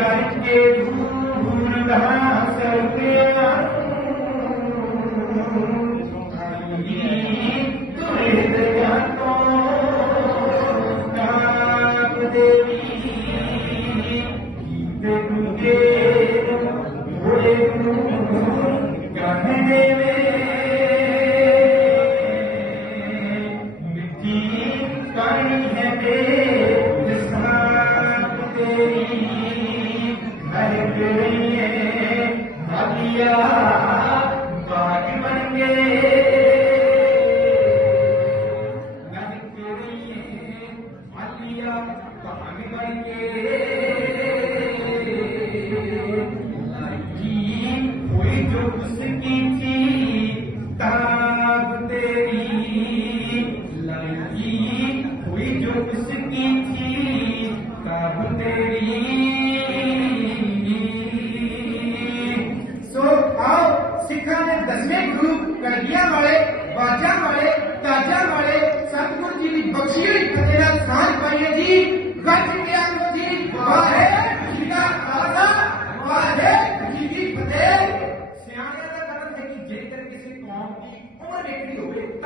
ਕਰਕੇ ਦੂਰ ਰਹਾ ਸਰਦੇ ਤੁਰੇ ਦਇਆ ਤੋਂ ਨਾਮ ਦੇਵੀ اس کی تھی تاب تیری لڑکی ہوئی جو اس کی تھی، تاب تیری۔ سو آؤ، سکھا نے دسویں گروپ کڑیا والے باجا والے تاجا والے ستگور جی بھی بخشی ہوئی فتح ساج بھائی جی۔ گٹ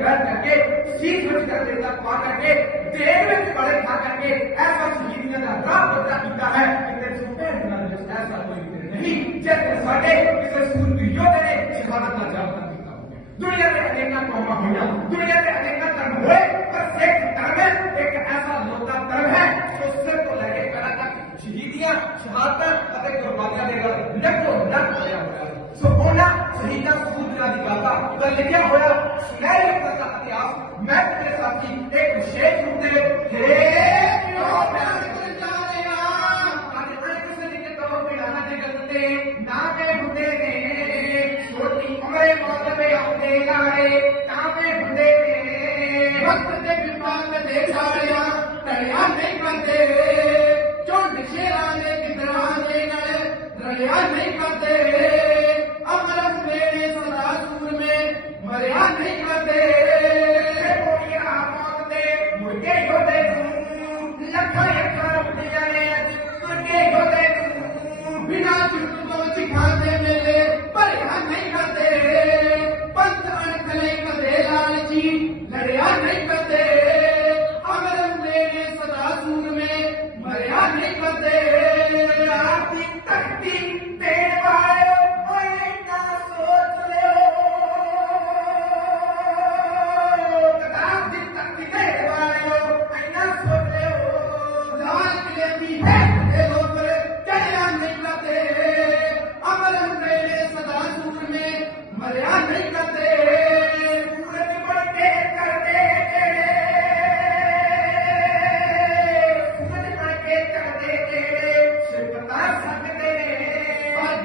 گھر کر کے سیکھ سمجھ کر دیتا کو کر کے دیر میں بڑے کھا کر کے ایسا شہیدیاں کا رب بچہ کیتا ہے کتنے چھوٹے جس ایسا کوئی نہیں جیسے ساڈے کسی سکول ویڈیو نے شہادت کا جابطہ دنیا میں انیکاں قومہ ہویا دنیا میں انیکاں ترم ہوئے پر سیکھ ترم ہے ایک ایسا لوکا ترم ہے جو سر کو لے کے تک شہیدیاں شہادت اور قربانیاں دے گا لکھو لکھ ਸੋ ਉਹਨਾਂ ਸ਼ਹੀਦਾਂ ਸਪੂਤਾਂ ਦੀ ਗਾਥਾ ਉੱਤੇ ਲਿਖਿਆ ਹੋਇਆ ਸੁਨਹਿਰੀ ਅਕਤਾਂ ਦਾ ਇਤਿਹਾਸ ਮੈਂ ਤੇਰੇ ਸਾਥੀ ਇੱਕ ਵਿਸ਼ੇਸ਼ ਰੂਪ ਦੇ ਹੇ ਯੋਧਿਆਂ ਦੇ ਕੋਲ ਜਾ ਰਿਹਾ ਅੱਜ ਅਣਖ ਸਦੀ ਦੇ ਤੌਰ ਤੇ ਨਾ ਦੇ ਗੱਤੇ ਨਾ ਦੇ ਹੁੰਦੇ ਨੇ। ਛੋਟੀ ਉਮਰੇ ਮੌਤ ਤੇ ਆਉਂਦੇ ਗਾਰੇ ਤਾਂ ਦੇ ਹੁੰਦੇ ਨੇ। ਵਕਤ ਦੇ ਬਿਮਾਰ ਦੇ ਦੇਖਾ ਰਿਹਾ ਤੜਿਆ ਨਹੀਂ ਬੰਦੇ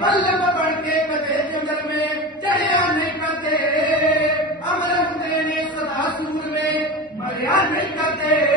ملم کے کدے جنگل میں چڑھیا نہیں کرتے سدا میں مریا نہیں کرتے۔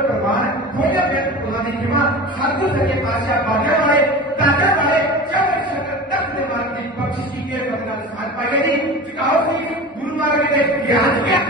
پروان ہو ہر دوسرے کے پاس یا God.